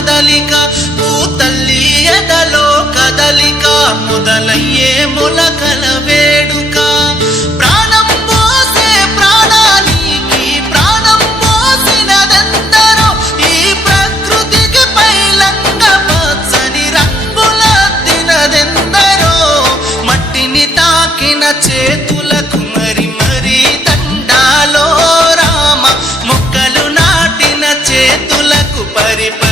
కదలిక ఓ తల్లి ఎదలో కదలిక మొదలయ్యే మొలకల వేడుక. ప్రాణం చేతులకు మరి మరీ రామ మొక్కలు నాటిన చేతులకు పరిపరి